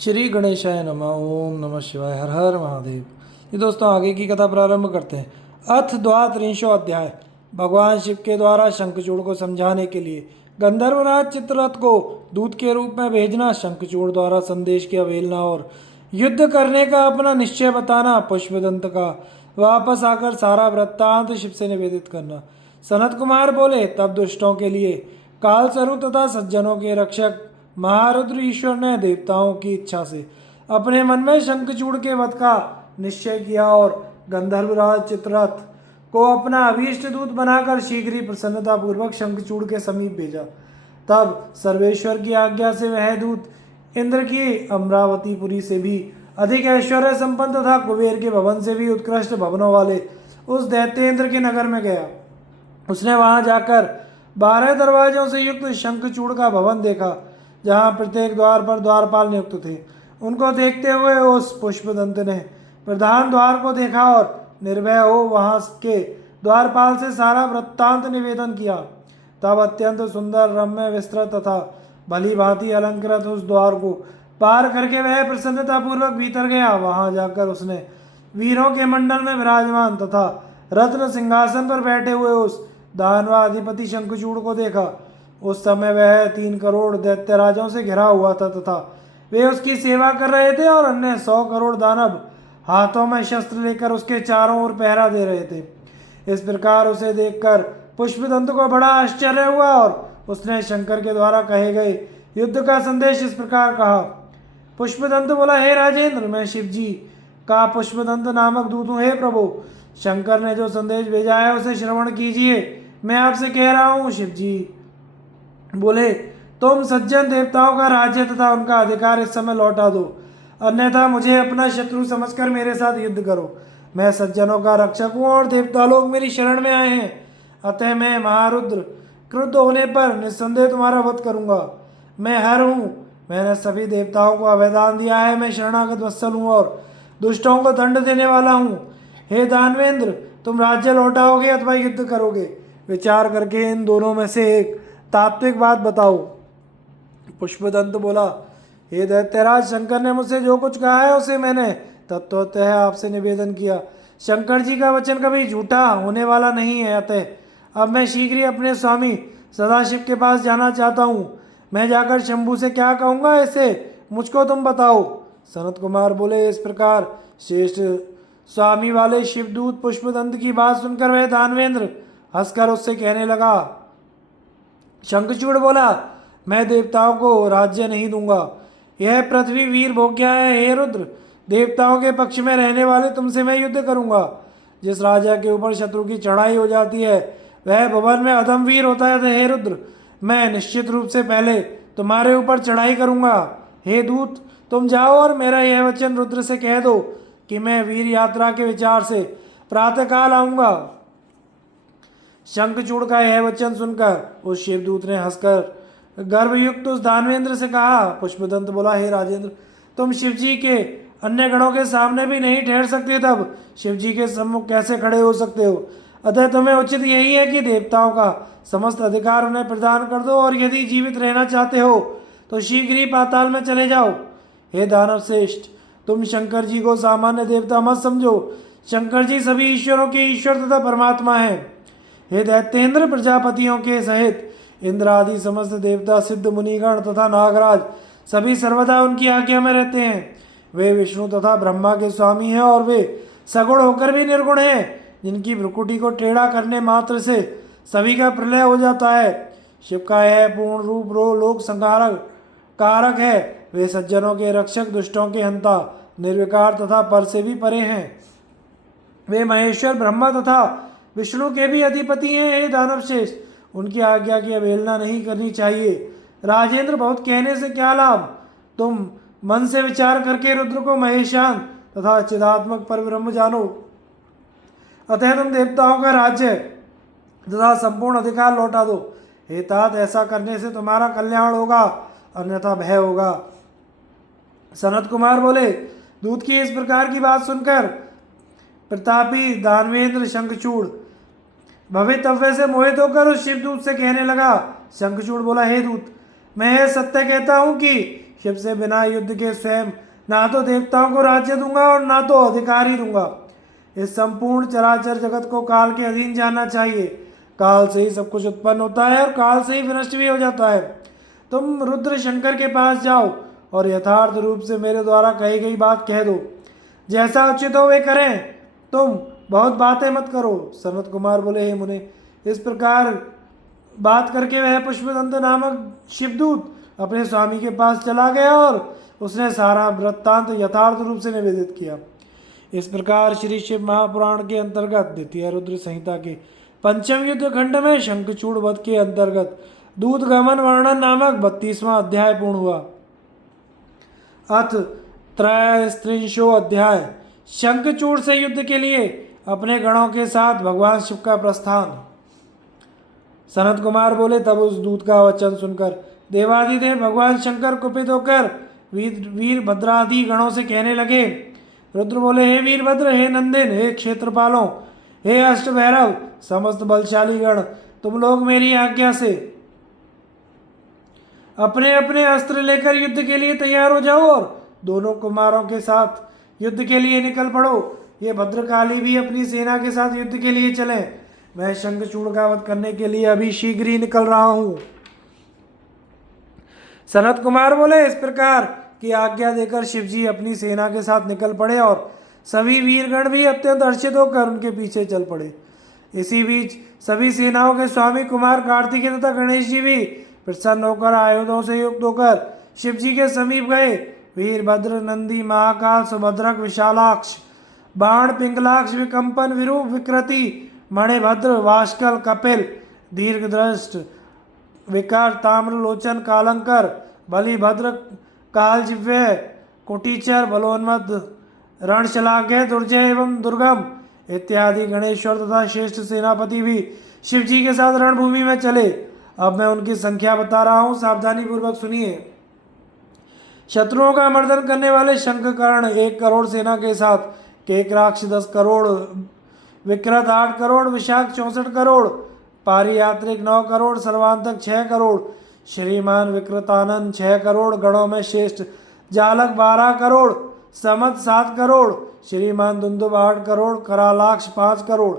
श्री गणेशाय नमः। ओम नमः शिवाय। हर हर महादेव। ये दोस्तों आगे की कथा प्रारंभ करते हैं। अथ द्वात्रिंशो अध्याय। भगवान शिव के द्वारा शंखचूड़ को समझाने के लिए गंधर्वराज चित्ररथ को दूत के रूप में भेजना, शंखचूड़ द्वारा संदेश की अवहेलना और युद्ध करने का अपना निश्चय बताना, पुष्पदंत का वापस आकर सारा वृत्तांत शिव से निवेदित करना। सनत कुमार बोले, तब दुष्टों के लिए कालस्वरूप तथा सज्जनों के रक्षक महारुद्र ईश्वर ने देवताओं की इच्छा से अपने मन में शंखचूड़ के वध का निश्चय किया और गंधर्वराज चित्ररथ को अपना अभीष्ट दूत बनाकर शीघ्र ही प्रसन्नतापूर्वक शंखचूड़ के समीप भेजा। तब सर्वेश्वर की आज्ञा से वह दूत इंद्र की अमरावतीपुरी से भी अधिक ऐश्वर्य संपन्न तथा कुबेर के भवन से भी उत्कृष्ट भवनों वाले उस दैत्येंद्र के नगर में गया। उसने वहां जाकर 12 दरवाजों से युक्त शंखचूड़ का भवन देखा, जहाँ प्रत्येक द्वार पर द्वारपाल नियुक्त थे। उनको देखते हुए उस पुष्पदंत ने प्रधान द्वार को देखा और निर्भय हो वहां के द्वारपाल से सारा वृत्तांत निवेदन किया। तब अत्यंत सुंदर, रम्य, विस्तृत तथा भली भांति अलंकृत उस द्वार को पार करके वह प्रसन्नतापूर्वक भीतर गया। वहां जाकर उसने वीरों के मंडल में विराजमान तथा रत्न सिंहासन पर बैठे हुए उस दानवाधिपति शंखचूड़ को देखा। उस समय वह 3 करोड़ दैत्यराजों से घिरा हुआ था तथा वे उसकी सेवा कर रहे थे और अन्य 100 करोड़ दानव हाथों में शस्त्र लेकर उसके चारों ओर पहरा दे रहे थे। इस प्रकार उसे देखकर पुष्पदंत को बड़ा आश्चर्य हुआ और उसने शंकर के द्वारा कहे गए युद्ध का संदेश इस प्रकार कहा। पुष्पदंत बोला, हे राजेंद्र, मैं शिव जी का पुष्पदंत नामक दूत हूँ। हे प्रभु, शंकर ने जो संदेश भेजा है उसे श्रवण कीजिए। मैं आपसे कह रहा हूँ। शिव जी बोले, तुम सज्जन देवताओं का राज्य तथा उनका अधिकार इस समय लौटा दो, अन्यथा मुझे अपना शत्रु समझकर मेरे साथ युद्ध करो। मैं सज्जनों का रक्षक हूँ और देवता लोग मेरी शरण में आए हैं, अतः मैं महारुद्र क्रुद्ध होने पर निस्संदेह तुम्हारा वध करूंगा। मैं हर हूँ, मैंने सभी देवताओं को अभयदान दिया है। मैं शरणागत वत्सल हूँ और दुष्टों को दंड देने वाला हूँ। हे दानवेंद्र, तुम राज्य लौटाओगे अथवा युद्ध करोगे? विचार करके इन दोनों में से एक तात्विक बात बताओ। पुष्पदंत बोला, हे दैत्यराज, शंकर ने मुझसे जो कुछ कहा है उसे मैंने तत्वतः आपसे निवेदन किया। शंकर जी का वचन कभी झूठा होने वाला नहीं है, अतः अब मैं शीघ्र ही अपने स्वामी सदाशिव के पास जाना चाहता हूँ। मैं जाकर शंभू से क्या कहूँगा, ऐसे मुझको तुम बताओ। सनत कुमार बोले, इस प्रकार श्रेष्ठ स्वामी वाले शिवदूत पुष्पदंत की बात सुनकर वह दानवेंद्र हंसकर उससे कहने लगा। शंखचूड़ बोला, मैं देवताओं को राज्य नहीं दूंगा, यह पृथ्वी वीर भोग्या है। हे रुद्र, देवताओं के पक्ष में रहने वाले तुमसे मैं युद्ध करूंगा। जिस राजा के ऊपर शत्रु की चढ़ाई हो जाती है वह भवन में अधम वीर होता है। हे रुद्र, मैं निश्चित रूप से पहले तुम्हारे ऊपर चढ़ाई करूंगा। हे दूत, तुम जाओ और मेरा यह वचन रुद्र से कह दो कि मैं वीर यात्रा के विचार से प्रातःकाल आऊंगा। शंखचूड़ का यह वचन सुनकर उस शिवदूत ने हंसकर गर्भयुक्त उस दानवेंद्र से कहा। पुष्पदंत बोला, हे राजेंद्र, तुम शिवजी के अन्य गणों के सामने भी नहीं ठहर सकते, तब शिवजी के सम्मुख कैसे खड़े हो सकते हो? अतः तुम्हें उचित यही है कि देवताओं का समस्त अधिकार उन्हें प्रदान कर दो और यदि जीवित रहना चाहते हो तो शीघ्र ही पाताल में चले जाओ। हे दानव श्रेष्ठ, तुम शंकर जी को सामान्य देवता मत समझो। शंकर जी सभी ईश्वरों के ईश्वर तथा परमात्मा है। हे दैत्येंद्र, प्रजापतियों के सहित इंद्र आदि समस्त देवता, सिद्ध मुनिगण तथा नागराज सभी सर्वदा उनकी आज्ञा में रहते हैं। वे विष्णु तथा ब्रह्मा के स्वामी हैं और वे सगुण होकर भी निर्गुण हैं, जिनकी भ्रुकुटी को टेढ़ा करने मात्र से सभी का प्रलय हो जाता है। शिव का यह पूर्ण रूप लोक संहारक कारक है। वे सज्जनों के रक्षक, दुष्टों के हंता, निर्विकार तथा पर से भी परे हैं। वे महेश्वर, ब्रह्मा तथा विष्णु के भी अधिपति हैं। हे दानव श्रेष्ठ, उनकी आज्ञा की अवहेलना नहीं करनी चाहिए। राजेंद्र, बहुत कहने से क्या लाभ? तुम मन से विचार करके रुद्र को महेशान तथा चिदात्मक पर ब्रह्म जानो। अतः तुम देवताओं का राज्य तथा संपूर्ण अधिकार लौटा दो। हे तात, ऐसा करने से तुम्हारा कल्याण होगा, अन्यथा भय होगा। सनत कुमार बोले, दूत की इस प्रकार की बात सुनकर प्रतापी दानवेंद्र शंखचूड़ भवितव्य से मोहित होकर उस शिवदूत से कहने लगा। शंखचूड़ बोला, हे दूत, मैं यह सत्य कहता हूँ कि शिव से बिना युद्ध के स्वयं ना तो देवताओं को राज्य दूंगा और ना तो अधिकारी दूंगा। इस संपूर्ण चराचर जगत को काल के अधीन जानना चाहिए। काल से ही सब कुछ उत्पन्न होता है और काल से ही विनष्ट भी हो जाता है। तुम रुद्र शंकर के पास जाओ और यथार्थ रूप से मेरे द्वारा कही गई बात कह दो। जैसा उचित हो वे करें, तुम बहुत बातें मत करो। सनत कुमार बोले, हे मुने, इस प्रकार बात करके वह पुष्पदंत नामक शिवदूत अपने स्वामी के पास चला गया और उसने सारा वृत्तांत यथार्थ रूप से निवेदित किया। इस प्रकार श्री शिव महापुराण के अंतर्गत द्वितीय रुद्र संहिता के पंचम युद्ध खंड में शंखचूड़ वध के अंतर्गत दूत गमन वर्णन नामक 32वां अध्याय पूर्ण हुआ। अथ त्रयस्त्रिंशो अध्याय। शंखचूड़ से युद्ध के लिए अपने गणों के साथ भगवान शिव का प्रस्थान। सनत कुमार बोले, तब उस दूत का वचन सुनकर देवादिदेव भगवान शंकर कुपित होकर वीरभद्रादि गणों से कहने लगे। रुद्र बोले, हे वीरभद्र, हे नंदिन, हे क्षेत्रपालों, हे अष्टभैरव, समस्त बलशाली गण, तुम लोग मेरी आज्ञा से अपने अपने अस्त्र लेकर युद्ध के लिए तैयार हो जाओ और दोनों कुमारों के साथ युद्ध के लिए निकल पड़ो। ये भद्रकाली भी अपनी सेना के साथ युद्ध के लिए चले। मैं शंखचूड़ का वध करने के लिए अभी शीघ्र ही निकल रहा हूं। सनत कुमार बोले, इस प्रकार की आज्ञा देकर शिवजी अपनी सेना के साथ निकल पड़े और सभी वीरगण भी अत्यंत हर्षित होकर उनके पीछे चल पड़े। इसी बीच सभी सेनाओं के स्वामी कुमार कार्तिकेय तथा गणेश जी भी प्रसन्न होकर आयुधों से युक्त होकर शिवजी के समीप गए। वीरभद्र, नंदी, महाकाल, सुभद्रक, विशालाक्ष, बाण, पिंगलाक्ष, विकंपन, विरूप, विकृति, मणिभद्र, वाष्कल, कपिल, दीर्घदृष्ट, विकार, ताम्रलोचन, कालंकर, बलिभद्र, कालजिह्वे, कुटीचर, बलोन्मद, रणशलाघ्य, दुर्जय एवं दुर्गम इत्यादि गणेश्वर तथा श्रेष्ठ सेनापति भी शिवजी के साथ रणभूमि में चले। अब मैं उनकी संख्या बता रहा हूं, सावधानी पूर्वक सुनिए। शत्रुओं का मर्दन करने वाले शंखकर्ण 1 करोड़ सेना के साथ, केकराक्ष 10 करोड़, विक्रत 8 करोड़, विशाख 64 करोड़, पारियात्रिक 9 करोड़, सर्वांतक 6 करोड़, श्रीमान विकृतानंद 6 करोड़, गणों में श्रेष्ठ जालक 12 करोड़, समत 7 करोड़, श्रीमान दुंदुभ 8 करोड़, करालाक्ष 5 करोड़,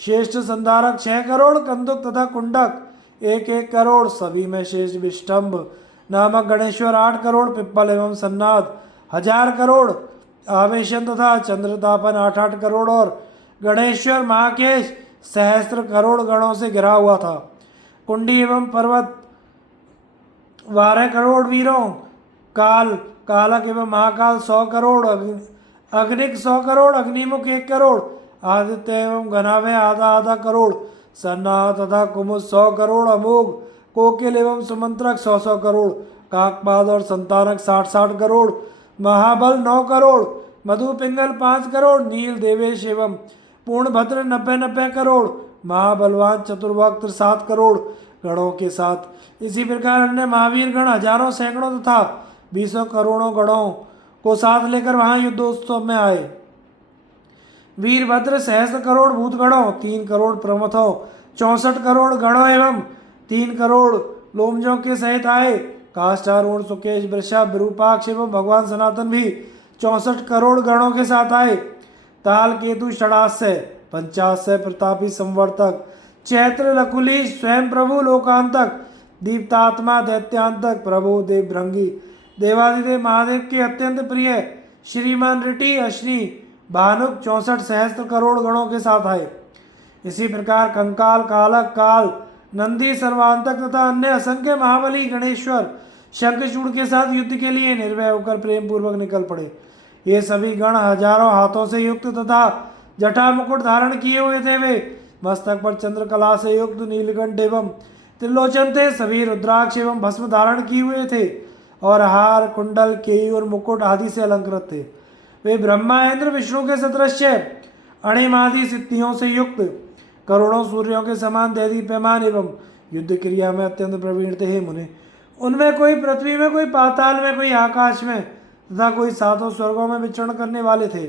श्रेष्ठ संधारक 6 करोड़, कंदुक तथा कुंडक 1-1 करोड़, सभी में श्रेष्ठ विष्टम्भ नामक गणेश्वर 8 करोड़, पिप्पल एवं सन्नाद 1000 करोड़, आवेशन तथा चंद्रतापन 8-8 करोड़ और गणेश्वर महाकेश सहस्त्र करोड़ गणों से घिरा हुआ था। कुंडी एवं पर्वत 12 करोड़ वीरों, कालक एवं महाकाल 100 करोड़, अग्निक 100 करोड़, अग्निमुख 1 करोड़, आदित्य एवं घनाभय आधा करोड़, सन्नाह तथा कुमुद 100 करोड़, अमोघ, कोकिल एवं सुमंत्रक 100 करोड़, काकपाद और संतानक 60 करोड़, महाबल 9 करोड़, मधु पिंगल 5 करोड़, नील देवेश एवं पूर्णभद्र 90 करोड़, महाबलवान चतुर्वक्त्र 7 करोड़ गणों के साथ। इसी प्रकार अन्य महावीर गण हजारों सैकड़ों तथा 20 करोड़ों गणों को साथ लेकर वहां युद्धोत्सव में आए। वीरभद्र सहस्त्र करोड़ भूतगणों, 3 करोड़ प्रमथों, 64 करोड़ गणों एवं 3 करोड़ लोमजों के सहित आए। काष्ठारूढ़, सुकेश, वृषभ, विरूपाक्ष एवं भगवान सनातन भी 64 करोड़ गणों के साथ आए। ताल केतु, षडास्य, पंचास्य, प्रतापी, संवर्तक, चैत्र, लकुली, स्वयं प्रभु, लोकांतक, दीप्तात्मा, दैत्यांतक, प्रभु, देवभृंगी, देवादिदेव महादेव के अत्यंत प्रिय श्रीमान ऋषि, अश्नि, भानुक 64 सहस्त्र करोड़ गणों के साथ आए। इसी प्रकार कंकाल, कालक, काल, नंदी, सर्वांतक तथा अन्य असंख्य महाबली गणेश्वर शंखचूड़ के साथ युद्ध के लिए निर्भय होकर प्रेम पूर्वक निकल पड़े। ये सभी गण हजारों हाथों से युक्त तथा जटा मुकुट धारण किए हुए थे। वे मस्तक पर चंद्रकला से युक्त नीलकंठ एवं त्रिलोचन थे। सभी रुद्राक्ष एवं भस्म धारण किए हुए थे और हार, कुंडल, केयूर, मुकुट आदि से अलंकृत थे। वे ब्रह्मा, इंद्र, विष्णु के सदृश्य अणिमादि सिद्धियों से युक्त करोड़ों सूर्यों के समान दैदीप्यमान एवं युद्ध क्रिया में अत्यंत प्रवीण थे। हे मुने, उनमें कोई पृथ्वी में, कोई पाताल में, कोई आकाश में तथा कोई 7 स्वर्गों में विचरण करने वाले थे।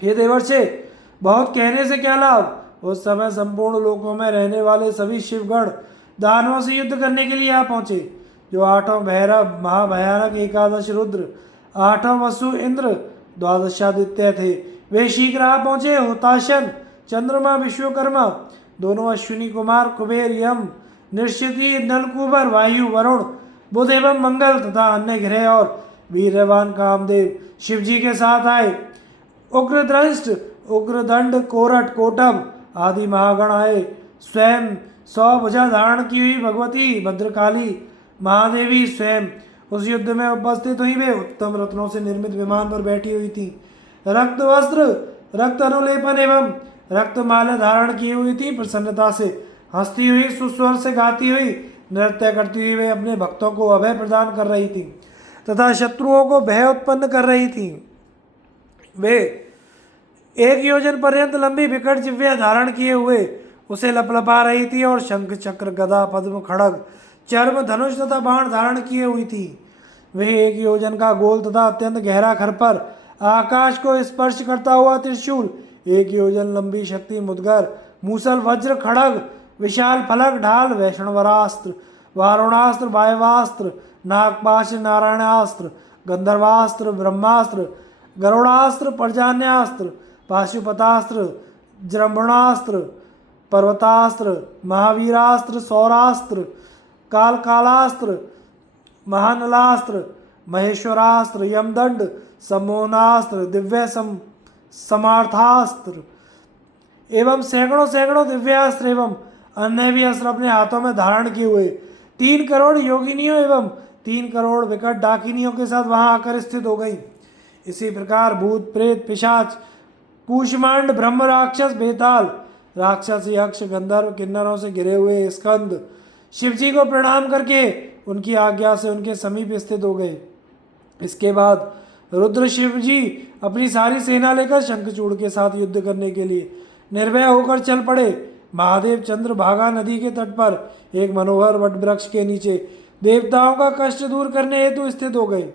हे देवर्षे, बहुत कहने से क्या लाभ। उस समय संपूर्ण लोकों में रहने वाले सभी शिवगण दानवों से युद्ध करने के लिए आ पहुंचे। जो आठों भैरव महाभयानक एकादश रुद्र, आठों वसु इंद्र, द्वादशादित्य थे, वे शीघ्र आ पहुंचे। हुताशन, चंद्रमा, विश्वकर्मा, दोनों अश्विनी कुमार, कुबेर, यम, निश्चिति, नलकूबर, वायु, वरुण, बुध एवं मंगल तथा अन्य ग्रह और वीरवान कामदेव शिव जी के साथ आए। उग्रदृष्ट, उग्रदंड, कोरट, कोटम आदि महागण आए। स्वयं 100 भुजा धारण की हुई भगवती भद्रकाली महादेवी स्वयं उस युद्ध में उपस्थित हुई। वे उत्तम रत्नों से निर्मित विमान पर बैठी हुई थी। रक्त वस्त्र, रक्त अनुलेपन एवं रक्त माला धारण की हुई थी। प्रसन्नता से हंसती हुई, सुस्वर से गाती हुई, नृत्य करती हुई वे अपने भक्तों को अभय प्रदान कर रही थी तथा शत्रुओं को भय उत्पन्न कर रही थी। वे 1 योजन पर्यंत लंबी विकट जिह्वा धारण किए हुए उसे लपलपा रही थी और शंख, चक्र, गदा, पद्म, खड़ग, चर्म, धनुष तथा बाण धारण किए हुई थी। वे 1 योजन का गोल तथा अत्यंत गहरा खरपर, आकाश को स्पर्श करता हुआ त्रिशूल, 1 योजन लंबी शक्ति, मुदगर, मूसल, वज्र, खड़ग, विशाल फलक, ढाल, वैष्णवरास्त्र, वारुणास्त्र, वायवास्त्र, नागपाश, नारायणास्त्र, गंधर्वास्त्र, ब्रह्मास्त्र, गरुड़ास्त्र, पर्जन्यास्त्र, पाशुपतास्त्र, जृंभणास्त्र, पर्वतास्त्र, महावीरास्त्र, सौरास्त्र, कालकालास्त्र, महानलास्त्र, महेश्वरास्त्र, यमदंड, सम्मोहनास्त्र, दिव्य समार्थास्त्र एवं सैकड़ों सैकड़ों दिव्यास्त्र एवं अन्य भी अस्त्र अपने हाथों में धारण किए हुए 3 करोड़ योगिनियों एवं 3 करोड़ विकट डाकिनियों के साथ वहां आकर स्थित हो गई। इसी प्रकार भूत, प्रेत, पिशाच, कूष्मांड, ब्रह्म, राक्षस, बेताल, राक्षस, यक्ष, गंधर्व, किन्नरों से घिरे हुए स्कंद शिव जी को प्रणाम करके उनकी आज्ञा से उनके समीप स्थित हो गए। इसके बाद रुद्र शिव जी अपनी सारी सेना लेकर शंखचूड़ के साथ युद्ध करने के लिए निर्भय होकर चल पड़े। महादेव चंद्रभागा नदी के तट पर एक मनोहर वट वृक्ष के नीचे देवताओं का कष्ट दूर करने हेतु स्थित हो गए।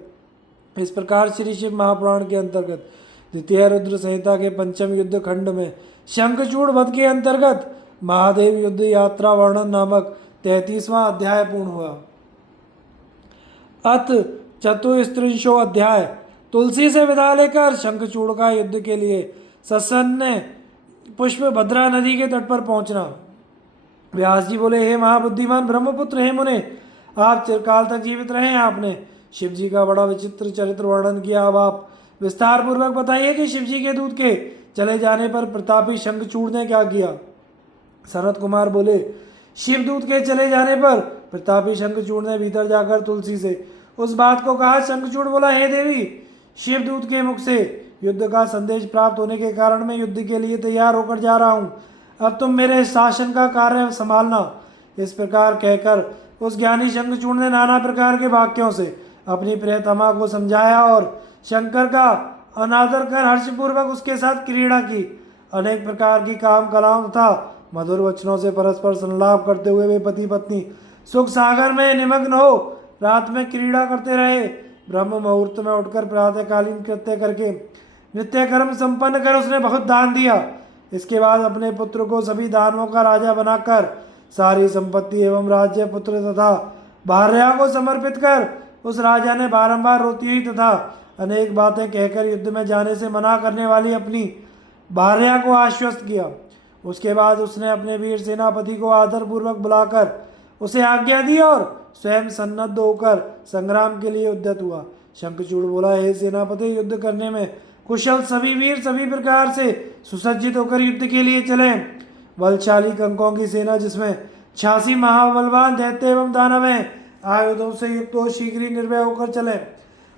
इस प्रकार श्री शिव महापुराण के अंतर्गत द्वितीय रुद्र संहिता के 5वें युद्ध खंड में शंखचूड़ वध के अंतर्गत महादेव युद्ध यात्रा वर्णन नामक 33वां अध्याय पूर्ण हुआ। अथ चतुस्त्रिंशो अध्याय। तुलसी से विदा लेकर शंखचूड़ का युद्ध के लिए ससन्न पुष्प भद्रा नदी के तट पर पहुंचना। व्यास जी बोले, हे महाबुद्धिमान ब्रह्मपुत्र, हे मुने, आप चिरकाल तक जीवित रहे। आपने शिव जी का बड़ा विचित्र चरित्र वर्णन किया। अब आप विस्तार पूर्वक बताइए कि शिव जी के दूत के चले जाने पर प्रतापी शंखचूड़ ने क्या किया। सनत कुमार बोले, शिवदूत के चले जाने पर प्रतापी शंखचूड़ ने भीतर जाकर तुलसी से उस बात को कहा। शंखचूड़ बोला, हे देवी, शिवदूत के मुख से युद्ध का संदेश प्राप्त होने के कारण मैं युद्ध के लिए तैयार होकर जा रहा हूँ। अब तुम मेरे शासन का कार्य संभालना। इस प्रकार कहकर उस ज्ञानी शंखचूड़ ने नाना प्रकार के वाक्यों से अपनी प्रियतमा को समझाया और शंकर का अनादर कर हर्षपूर्वक उसके साथ क्रीड़ा की। अनेक प्रकार की काम कलाओं तथा मधुर वचनों से परस्पर संलाप करते हुए वे पति पत्नी सुख सागर में निमग्न हो रात में क्रीड़ा करते रहे। ब्रह्म मुहूर्त में उठकर प्रातःकालीन कृत्य करके नित्य कर्म संपन्न कर उसने बहुत दान दिया। इसके बाद अपने पुत्र को सभी दानवों का राजा बनाकर सारी संपत्ति एवं राज्य, पुत्र तथा भार्या को समर्पित कर उस राजा ने बारंबार रोती हुई तथा अनेक बातें कहकर युद्ध में जाने से मना करने वाली अपनी भार्या को आश्वस्त किया। उसके बाद उसने अपने वीर सेनापति को आदरपूर्वक बुलाकर उसे आज्ञा दी और स्वयं सन्नद्ध होकर संग्राम के लिए उद्यत हुआ। शंखचूड़ बोला, हे सेनापति, युद्ध करने में कुशल सभी वीर सभी प्रकार से सुसज्जित होकर युद्ध के लिए चले। बलशाली कंकों की सेना जिसमें 86 महाबलवान दैत्य एवं दानव हैं, आयुधों से युक्त हो शीघ्र ही निर्भय होकर चले।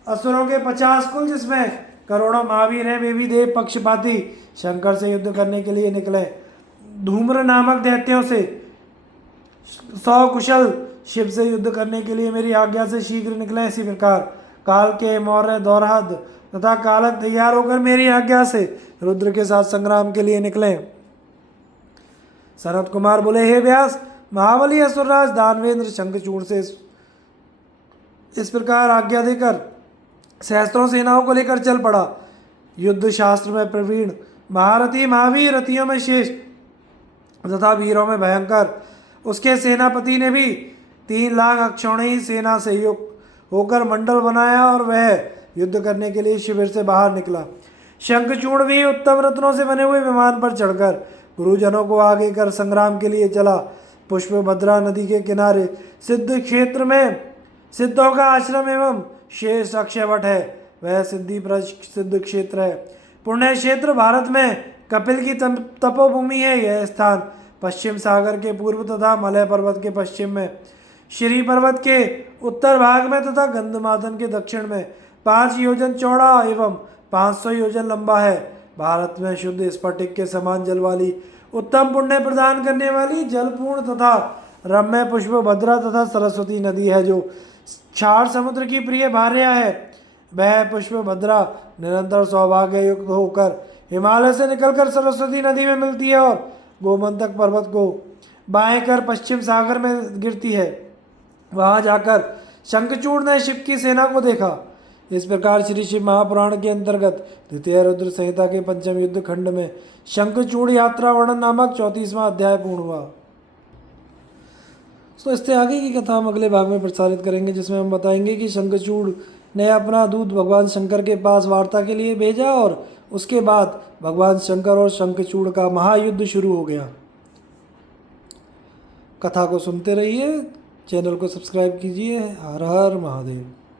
असुरों के 50 कुल जिसमें करोड़ों महावीर हैं, वे भी देव पक्षपाती शंकर से युद्ध करने के लिए निकले। धूम्र नामक दैत्यों से 100 कुशल शिव से युद्ध करने के लिए मेरी आज्ञा से शीघ्र निकले। इसी प्रकार काल के मौर्य, दौराहद तथा कालक तैयार होकर मेरी आज्ञा से रुद्र के साथ संग्राम के लिए निकले। सनत कुमार बोले, हे व्यास, महाबली असुरराज दानवेंद्र शंखचूड़ से इस प्रकार आज्ञा देकर सहस्त्रों सेनाओं को लेकर चल पड़ा। युद्ध शास्त्र में प्रवीण महारथी, महावीर, रथियों में श्रेष्ठ तथा वीरों में भयंकर उसके सेनापति ने भी 3 लाख अक्षौहिणी सेना से युक्त होकर मंडल बनाया और वह युद्ध करने के लिए शिविर से बाहर निकला। शंखचूड़ भी उत्तम रत्नों से बने हुए विमान पर चढ़कर गुरुजनों को आगे कर संग्राम के लिए चला। पुष्पभद्रा नदी के किनारे सिद्ध क्षेत्र में सिद्धों का आश्रम एवं शेष अक्षयवट है। वह सिद्धि प्रसिद्ध क्षेत्र है। पुण्य क्षेत्र भारत में कपिल की तपोभूमि है। यह स्थान पश्चिम सागर के पूर्व तथा मलय पर्वत के पश्चिम में, श्री पर्वत के उत्तर भाग में तथा गंधमादन के दक्षिण में 5 योजन चौड़ा एवं 500 योजन लंबा है। भारत में शुद्ध स्फटिक के समान जल वाली, उत्तम पुण्य प्रदान करने वाली, जलपूर्ण तथा रम्य पुष्पभद्रा तथा सरस्वती नदी है, जो क्षार समुद्र की प्रिय भार्या है। वह पुष्पभद्रा निरंतर सौभाग्य युक्त होकर हिमालय से निकलकर सरस्वती नदी में मिलती है और गोमंतक पर्वत को बाएं कर पश्चिम सागर में गिरती है। वहां जाकर शंखचूड़ ने शिव की सेना को देखा। इस प्रकार श्री शिव महापुराण के अंतर्गत द्वितीय रुद्र संहिता के 5वें युद्ध खंड में शंखचूड़ यात्रा वर्णन नामक 34वां अध्याय पूर्ण हुआ। तो इससे आगे की कथा हम अगले भाग में प्रसारित करेंगे, जिसमें हम बताएंगे कि शंखचूड़ ने अपना दूत भगवान शंकर के पास वार्ता के लिए भेजा और उसके बाद भगवान शंकर और शंखचूड़ का महायुद्ध शुरू हो गया। कथा को सुनते रहिए, चैनल को सब्सक्राइब कीजिए। हर हर महादेव।